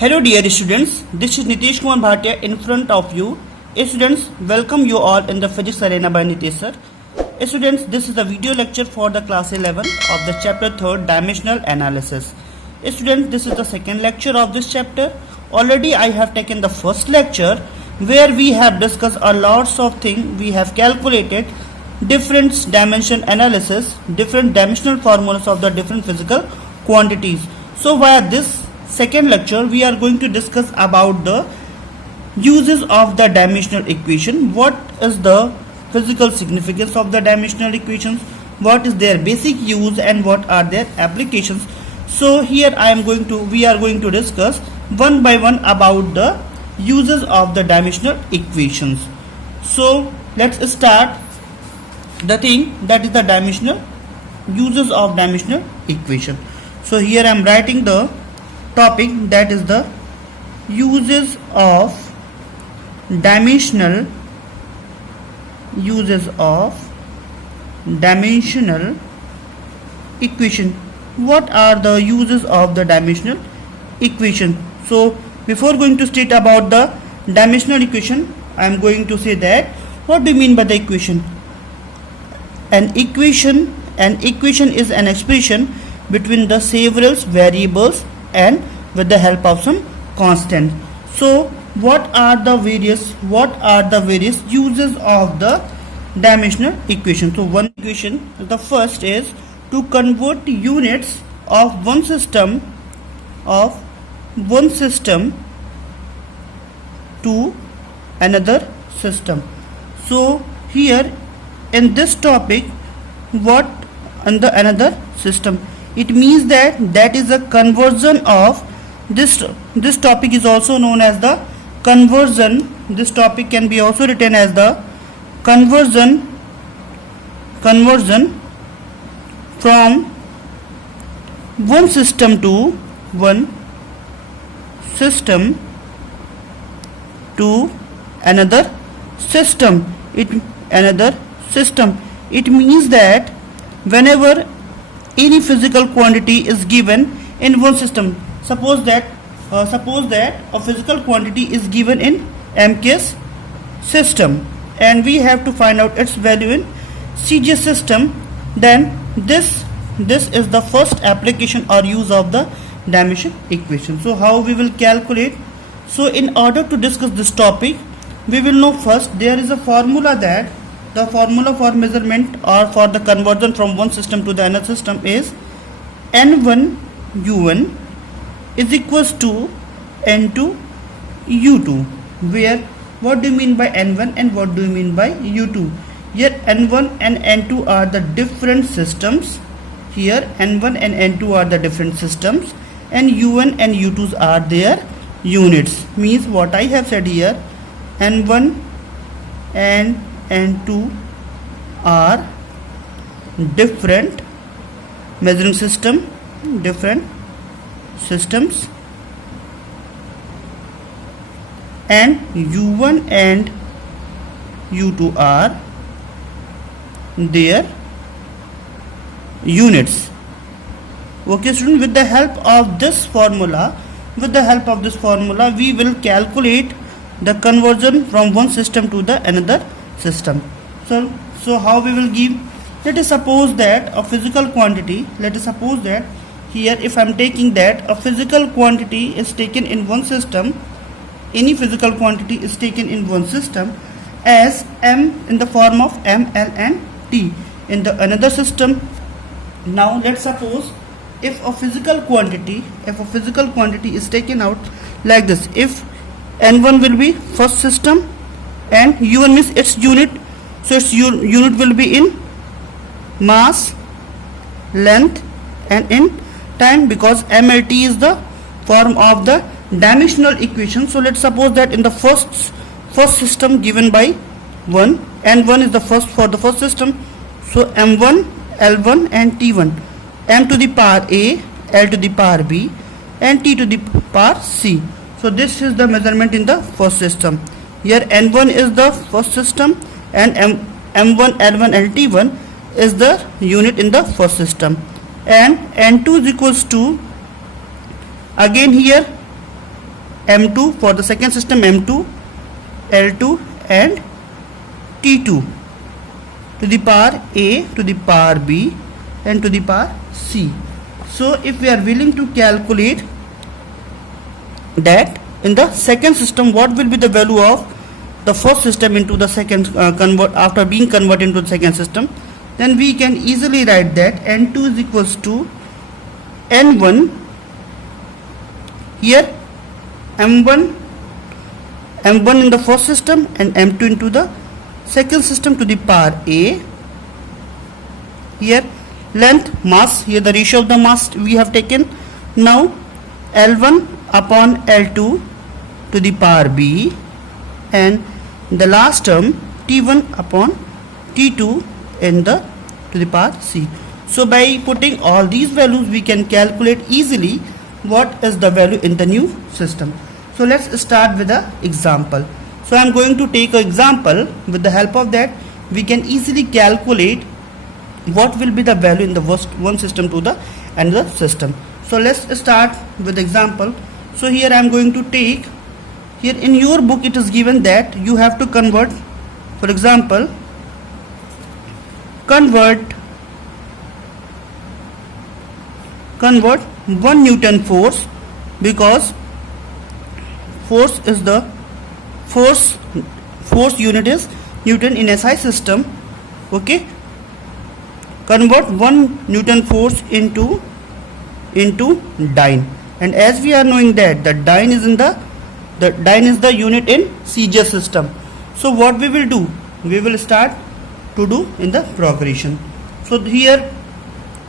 Hello dear students, this is Nitish Kumar Bhatia in front of you. Students, welcome you all in the Physics Arena by Nitish sir. Students, this is the video lecture for the class 11 of the chapter 3rd Dimensional Analysis. Students, this is the second lecture of this chapter. Already I have taken the first lecture where we have discussed a lots of things. We have calculated different dimension analysis, different dimensional formulas of the different physical quantities. So via this second lecture we are going to discuss about the uses of the dimensional equation. What is the physical significance of the dimensional equations, what is their basic use, and what are their applications. So here we are going to discuss one by one about the uses of the dimensional equations. So let's start the thing that is the dimensional uses of dimensional equation. So here I am writing the topic that is the uses of dimensional equation. What are the uses of the dimensional equation? So before going to state about the dimensional equation, I am going to say that what do you mean by the equation? An equation is an expression between the several variables and with the help of some constant. So what are the various uses of the dimensional equation? So one equation, the first is to convert units of one system to another system. So here in this topic, what under another system, it means that is a conversion of this topic is also known as the conversion. This topic can be also written as the conversion from one system to another system. It means that whenever any physical quantity is given in one system, suppose that a physical quantity is given in MKS system and we have to find out its value in CGS system, then this is the first application or use of the dimension equation. So how we will calculate? So in order to discuss this topic, we will know first there is a formula, that the formula for measurement or for the conversion from one system to the another system is N1 U1 is equals to N2 U2, where what do you mean by N1 and what do you mean by U2? Here N1 and N2 are the different systems. Here N1 and N2 are the different systems and U1 and U2s are their units. Means what I have said here, N1 and N2 are different measuring systems, and U1 and U2 are their units. Okay student, with the help of this formula we will calculate the conversion from one system to the another system. So how we will give? Let us suppose that a physical quantity, here if I am taking that a physical quantity is taken in one system, any physical quantity is taken in one system as M in the form of M, L and T in the another system. Now let's suppose if a physical quantity is taken out like this, if N1 will be first system and U1 means its unit, so its unit will be in mass, length and in time, because MLT is the form of the dimensional equation. So let's suppose that in the first system given by 1, N1 is the first for the first system, so M1, L1 and T1, M to the power A, L to the power B and T to the power C. So this is the measurement in the first system. Here N1 is the first system and M1, L1 and T1 is the unit in the first system, and N2 is equals to, again here m2 for the second system, m2, l2 and t2 to the power a, to the power b and to the power c. So if we are willing to calculate that in the second system what will be the value of the first system into the second after being converted into the second system, then we can easily write that n2 is equals to n1, here m1 in the first system and m2 into the second system to the power a. Here length, mass, here the ratio of the mass we have taken. Now L1 upon L2 to the power b, and the last term T1 upon T2 in the to the power c. So by putting all these values we can calculate easily what is the value in the new system. So let's start with the example. So I am going to take an example. With the help of that we can easily calculate what will be the value in the one system to the another system. So let's start with the example. So here I am going to take, here in your book it is given that you have to convert, for example, convert 1 Newton force, because force is the force unit is Newton in SI system. Okay, convert 1 Newton force into dyne, and as we are knowing that the dyne is the unit in CJ system. So what we will do, we will start to do in the progression. So here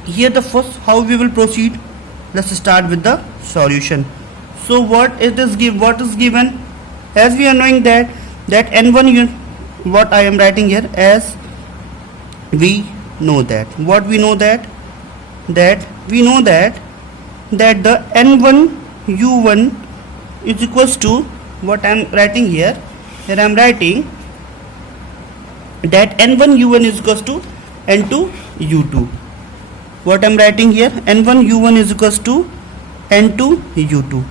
the first how we will proceed, let's start with the solution. So what is given, as we are knowing that n1 unit, what I am writing here, as we know that the n1 u1 is equals to, what I am writing here I am writing that n1 u1 is equals to n2 u2. What I am writing here, n1 u1 is equals to n2 u2.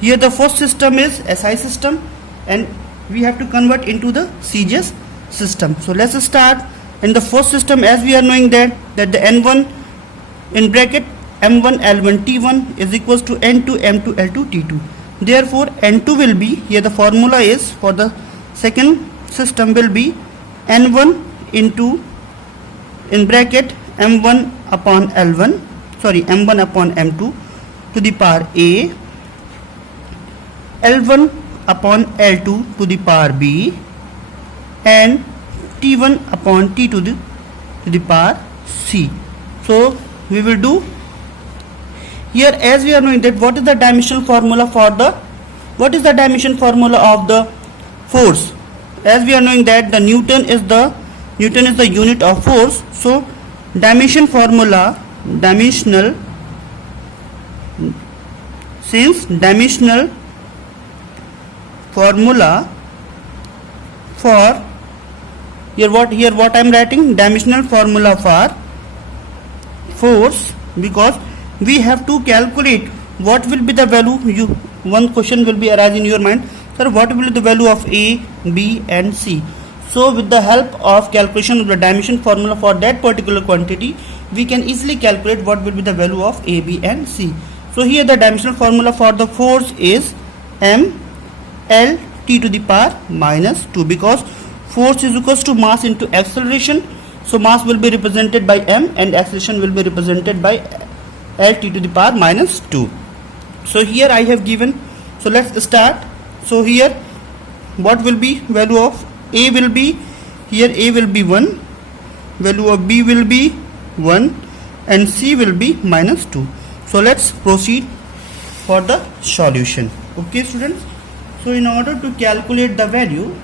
Here the first system is SI system and we have to convert into the CJ system. So let's start in the first system. As we are knowing that the n1 in bracket m1 l1 t1 is equals to n2 m2 l2 t2. Therefore n2 will be, here the formula is for the second system will be n1 into in bracket m1 upon l1, sorry, m1 upon m2 to the power a, l1 upon l2 to the power b, and t1 upon t to the power c. So we will do here, as we are knowing that what is the dimensional formula for the, what is the dimension formula of the force, as we are knowing that the Newton is the unit of force. So dimensional formula, dimensional formula for here what I am writing, dimensional formula for force, because we have to calculate what will be the value. One question will be arise in your mind, sir, what will be the value of A, B and C. So with the help of calculation of the dimension formula for that particular quantity, we can easily calculate what will be the value of A, B and C. So here the dimensional formula for the force is m l t to the power minus 2, because force is equals to mass into acceleration. So mass will be represented by m and acceleration will be represented by l t to the power minus 2. So here I have given, so let's start. So here what will be value of A will be, here A will be 1, value of B will be 1 and C will be minus 2. So let's proceed for the solution. Okay students, so in order to calculate the value,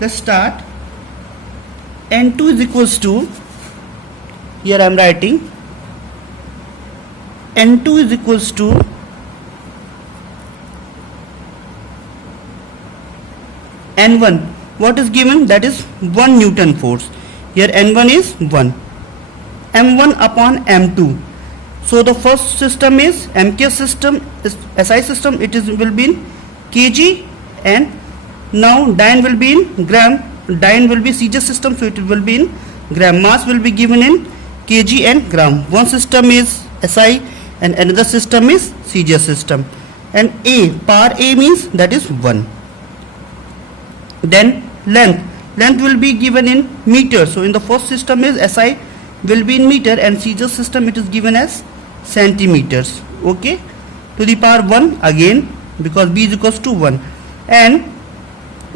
let's start. N2 is equals to, here I am writing N2 is equals to N1, what is given, that is 1 Newton force. Here N1 is 1, m1 upon m2. So the first system is MKS system, is SI system. It is will be in kg, and now dyne will be in gram. Dyne will be CJ system, so it will be in gram. Mass will be given in kg and gram. One system is SI and another system is CJ system. And A, par A means that is 1. Then length will be given in meter. So in the first system is SI will be in meter, and CJ system it is given as centimeters. Okay, to the power 1 again, because B is equals to 1. And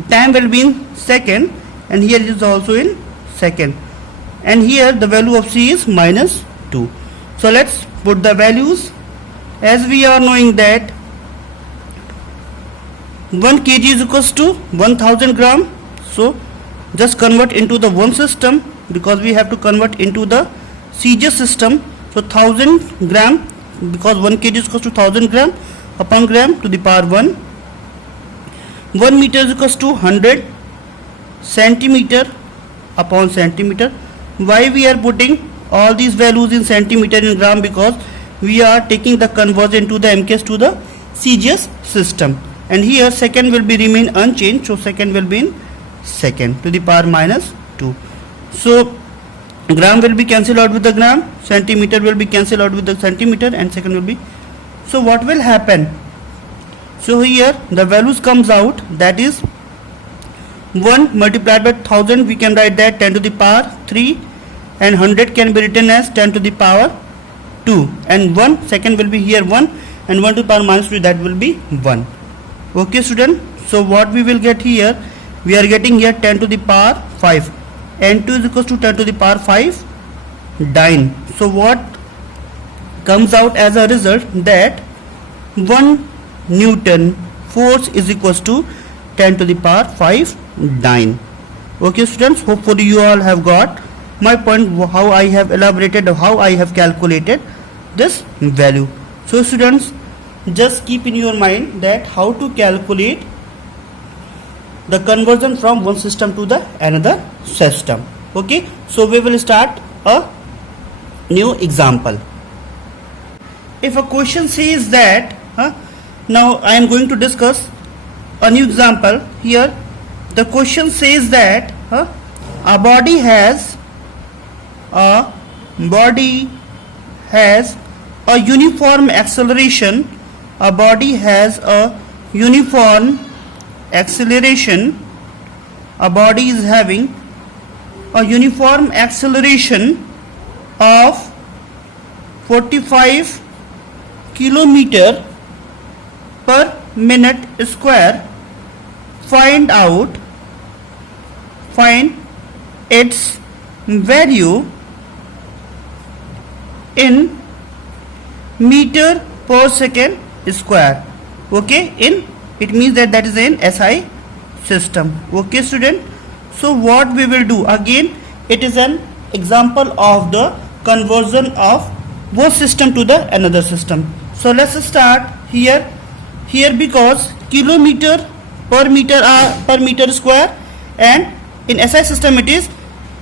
time will be in second, and here it is also in second, and here the value of C is -2. So let's put the values. As we are knowing that 1 kg is equals to 1000 gram, so just convert into the one system, because we have to convert into the CJ system. So 1000 gram, because 1 kg is equals to 1000 gram upon gram to the power 1. 1 meter is equals to 100 centimeter upon centimeter. Why we are putting all these values in centimeter and gram? Because we are taking the conversion to the MKS to the CGS system, and here second will be remain unchanged, so second will be in second to the power -2. So gram will be cancelled out with the gram, centimeter will be cancelled out with the centimeter, and second will be. So what will happen? So here the values comes out, that is 1 multiplied by 1000, we can write that 10 to the power 3, and 100 can be written as 10 to the power 2, and 1 second will be here 1, and 1 to the power -3, that will be 1. Okay student, so what we will get here, we are getting here 10 to the power 5, and 2 is equals to 10 to the power 5 dyne. So what comes out as a result, that 1 Newton force is equals to 10 to the power 5 dyne. Okay students, hopefully you all have got my point, how I have elaborated, how I have calculated this value. So students, just keep in your mind that how to calculate the conversion from one system to the another system. Okay, so we will start a new example. If a question says that now I am going to discuss a new example. Here the question says that a body has a uniform acceleration. A body has a uniform acceleration. A body is having a uniform acceleration of 45 kilometer per minute square. Find its value in meter per second square. Okay, in it means that is an SI system. Okay student, so what we will do, again it is an example of the conversion of one system to the another system. So let's start here because kilometer per meter square, and in SI system it is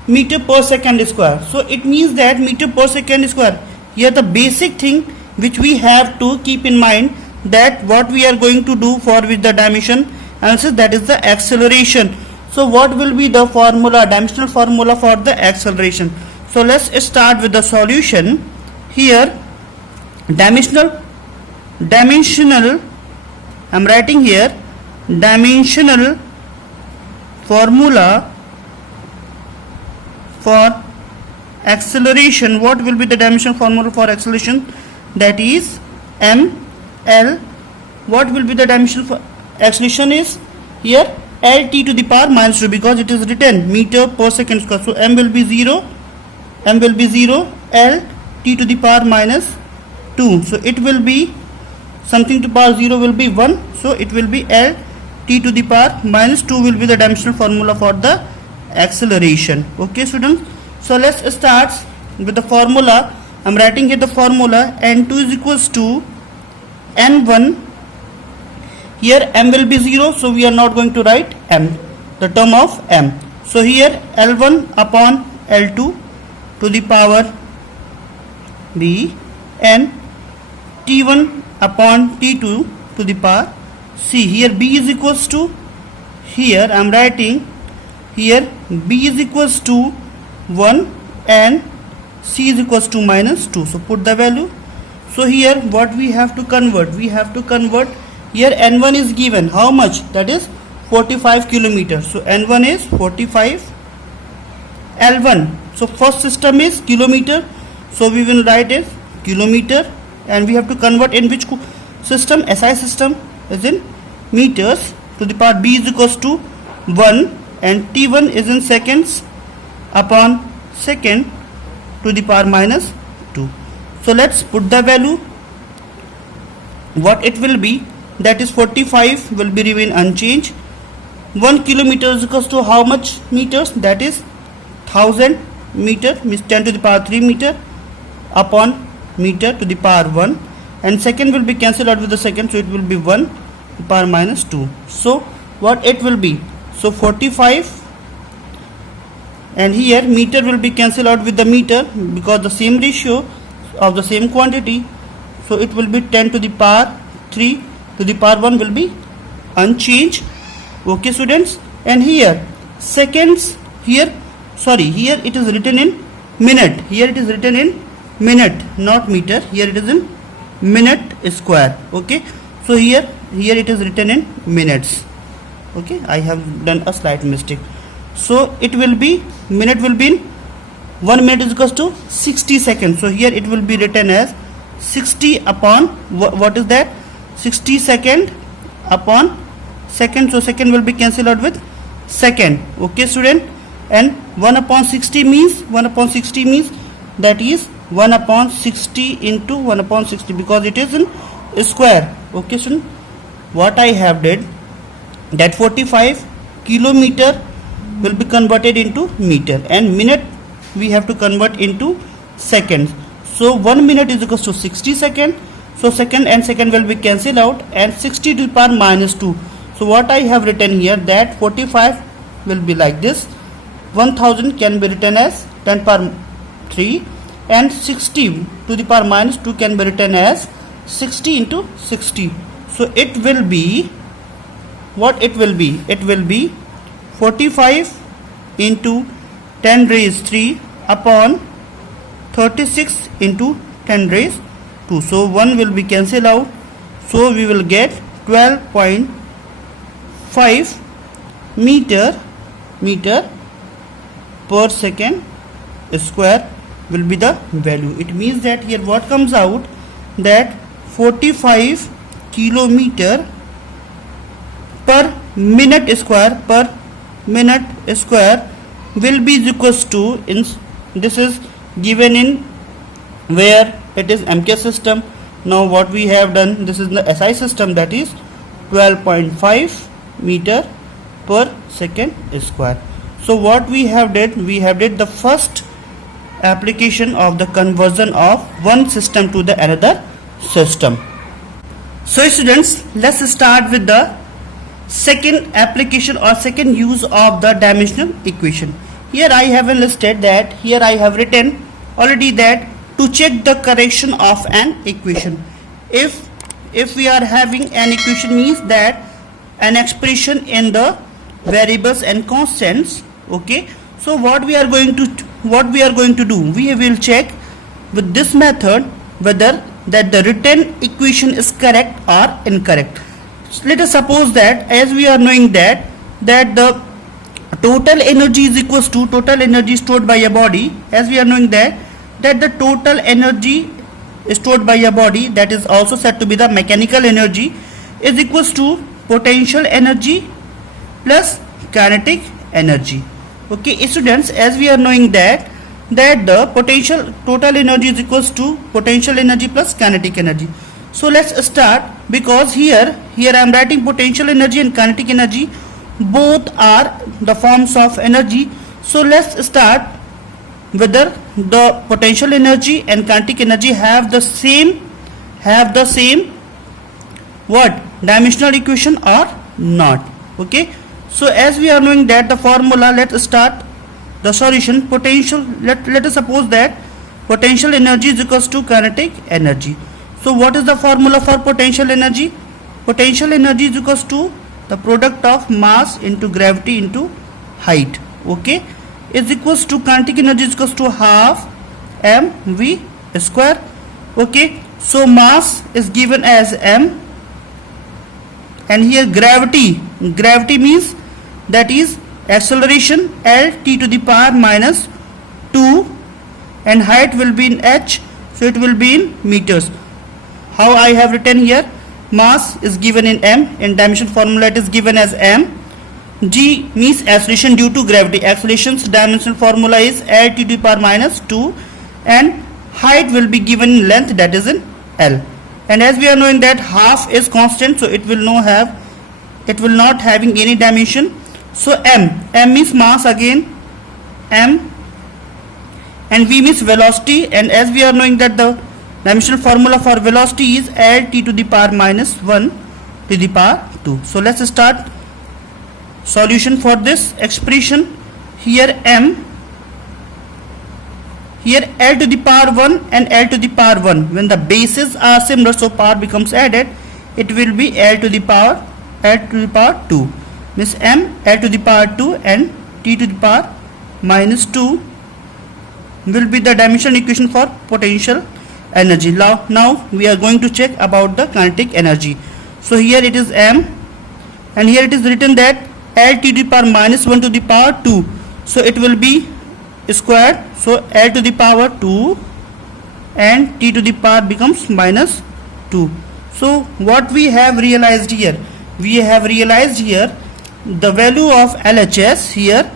meter per second square. So it means that meter per second square. Here the basic thing which we have to keep in mind, that what we are going to do for with the dimension analysis, that is the acceleration. So what will be the formula, dimensional formula for the acceleration? So let's start with the solution. Here dimensional, I am writing here dimensional formula for acceleration. What will be the dimensional formula for acceleration? That is ml. What will be the dimension for acceleration is here lt to the power -2, because it is written meter per second square. So m will be 0, l t to the power -2. So it will be something to power 0 will be 1. So it will be l t to the power -2 will be the dimensional formula for the acceleration. Okay students, so let's start with the formula. I am writing here the formula. N2 is equals to N1. Here m will be 0, so we are not going to write m, the term of m. So here L1 upon L2 to the power b and T1 upon T2 to the power C. Here B is equals to, here I am writing here B is equals to 1 and C is equals to minus 2. So put the value. So here what we have to convert? We have to convert, here N1 is given, how much? That is 45 kilometers. So N1 is 45 L1. So first system is kilometer. So we will write it kilometer, and we have to convert in which system? SI system is in meters to the power B is equals to 1 and T1 is in seconds upon second to the power minus 2. So let's put the value. What it will be? That is 45 will be remain unchanged. 1 kilometer is equals to how much meters? That is 1000 meter, means 10 to the power 3 meter upon meter to the power 1, and second will be cancelled out with the second, so it will be 1 to the power minus 2. So what it will be? So 45, and here meter will be cancelled out with the meter because the same ratio of the same quantity, so it will be 10 to the power 3 to the power 1 will be unchanged. Okay students, and here seconds, here it is written in minute, here it is written in minute, not meter, here it is in minute square. Okay, so here it is written in minutes. Okay, I have done a slight mistake. So it will be, minute will be in 1 minute is equals to 60 seconds. So here it will be written as 60 upon what is that? 60 second upon second. So second will be cancelled out with second. Okay student, and 1 upon 60 means that is 1 upon 60 into 1 upon 60 because it is in square. Okay student, what I have did, that 45 kilometer will be converted into meter, and minute we have to convert into seconds. So 1 minute is equals to 60 seconds. So second and second will be cancelled out, and 60 to the power minus 2. So what I have written here, that 45 will be like this, 1000 can be written as 10 power 3, and 60 to the power minus 2 can be written as 60 into 60. So it will be, what it will be? It will be 45 into 10 raised 3 upon 36 into 10 raised 2. So 1 will be cancelled out. So we will get 12.5 meter per second square will be the value. It means that here what comes out, that 45 kilometer per minute square will be equals to, in this is given in where it is MKS system. Now what we have done, this is the SI system, that is 12.5 meter per second square. So what we have did the first application of the conversion of one system to the another system. So students, let's start with the second application or second use of the dimensional equation. Here I have listed that, here I have written already that to check the correction of an equation. If we are having an equation, means that an expression in the variables and constants. Okay, so what we are going to do, we will check with this method whether that the written equation is correct or incorrect. So let us suppose that, as we are knowing that the total energy is equals to total energy stored by a body, as we are knowing that the total energy stored by a body, that is also said to be the mechanical energy, is equals to potential energy plus kinetic energy. Okay students, as we are knowing that the potential total energy is equals to potential energy plus kinetic energy. So let's start, because here I am writing potential energy and kinetic energy, both are the forms of energy. So let's start whether the potential energy and kinetic energy have the same what dimensional equation or not. Okay, so as we are knowing that the formula, let's start the solution. Potential, let us suppose that potential energy is equals to kinetic energy. So what is the formula for potential energy? Potential energy is equals to the product of mass into gravity into height. Okay, is equals to kinetic energy is equals to half mv square. Okay, so mass is given as m, and here gravity means that is acceleration L t to the power minus 2, and height will be in h, so it will be in meters. How I have written here, mass is given in m, in dimension formula it is given as m. G means acceleration due to gravity, acceleration's dimensional formula is L t to the power minus 2, and height will be given in length, that is in L. And as we are knowing that half is constant, so it will not having any dimension. So m means mass again, m, and v means velocity, and as we are knowing that the dimensional formula for velocity is L t to the power minus 1 to the power 2. So let's start solution for this expression. Here m, here L to the power 1 and L to the power 1, when the bases are similar, so power becomes added, it will be L to the power 2, means m L to the power 2 and t to the power minus 2 will be the dimensional equation for potential energy. Now we are going to check about the kinetic energy. So here it is m, and here it is written that L t to the power minus 1 to the power 2, so it will be squared, so L to the power 2 and t to the power becomes minus 2. So what we have realized here, the value of LHS here,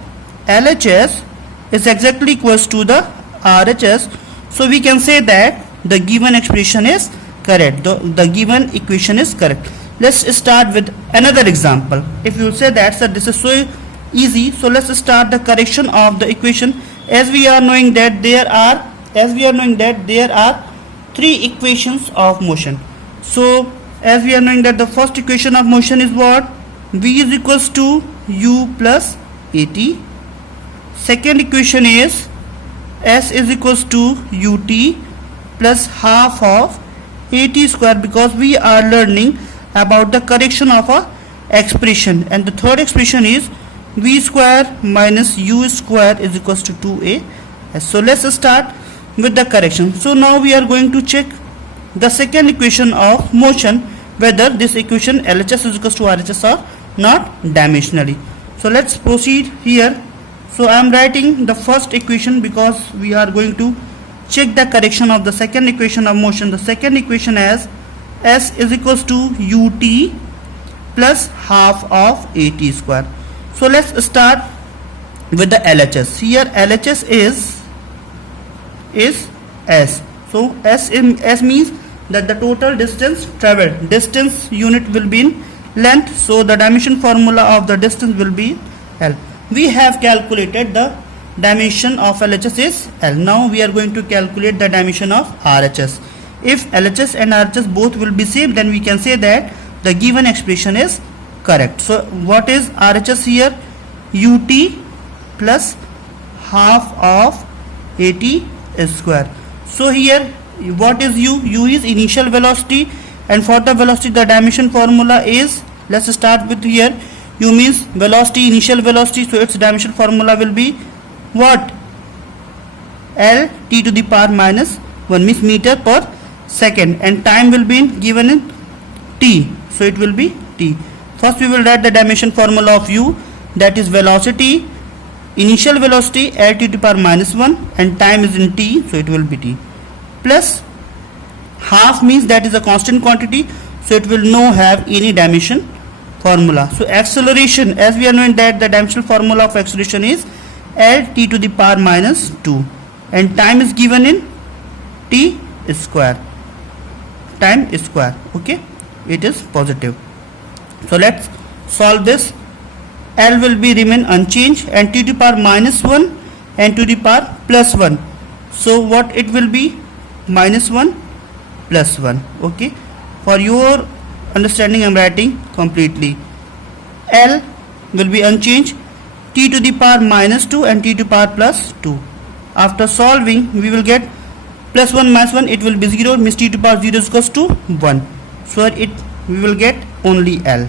LHS is exactly equals to the RHS, so we can say that the given expression is correct, the given equation is correct. Let's start with another example. If you say that, sir, this is so easy, so let's start the correction of the equation. As we are knowing that there are three equations of motion. So as we are knowing that the first equation of motion is what? V is equals to u plus at. Second equation is S is equals to ut plus half of at square, because we are learning about the correction of a expression. And the third expression is v square minus u square is equals to 2a. So let's start with the correction. So now we are going to check the second equation of motion, whether this equation LHS is equals to RHS or not dimensionally. So let's proceed here. So I am writing the first equation because we are going to check the correction of the second equation of motion. The second equation as S is equals to ut plus half of at square. So let's start with the LHS. Here LHS is S. So S means that the total distance traveled, distance unit will be in length, so the dimension formula of the distance will be L. We have calculated the dimension of LHS is L. Now we are going to calculate the dimension of RHS. If LHS and RHS both will be same, then we can say that the given expression is correct. So what is RHS here? ut plus half of at square. So here what is u? U is initial velocity, and for the velocity the dimension formula is, let's start with here, u means velocity, initial velocity, so its dimension formula will be what? L t to the power minus 1, means meter per second, and time will be given in t, so it will be t. First we will write the dimension formula of u, that is velocity, initial velocity L t to the power minus 1, and time is in t, so it will be t, plus half means that is a constant quantity, so it will not have any dimension formula. So acceleration, as we are knowing that the dimensional formula of acceleration is L t to the power minus 2, and time is given in t square, time square. Okay, it is positive. So let's solve this. L will be remain unchanged, and t to the power minus 1 and to the power plus 1. So what it will be? Minus 1 plus 1. Okay, for your understanding I am writing completely. L will be unchanged, t to the power minus 2 and t to the power plus 2. After solving we will get plus 1 minus 1, it will be 0, means t to the power 0 is equals to 1. So we will get only L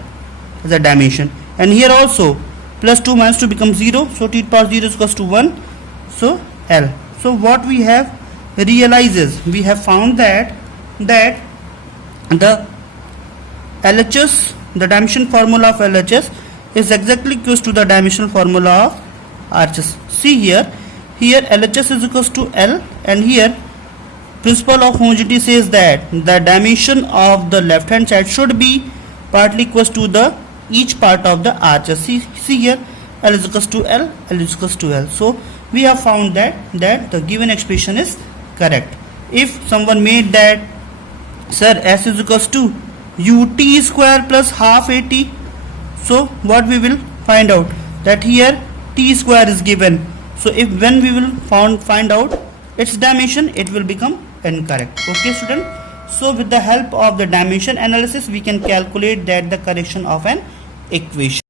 as a dimension. And here also plus 2 minus 2 becomes 0, so t to the power 0 is equals to 1, so L. So what we have realized is, we have found that the LHS, the dimension formula of LHS is exactly equals to the dimensional formula of RHS. See here LHS is equals to L, and here principle of homogeneity says that the dimension of the left hand side should be partly equals to the each part of the RHS. See here, L is equals to L, L is equals to L. So we have found that the given expression is correct. If someone made that, sir, S is equals to ut square plus half at, so what we will find out, that here t square is given. So if when we will find out its dimension, it will become incorrect. Okay student, so with the help of the dimension analysis, we can calculate that the correction of an equation.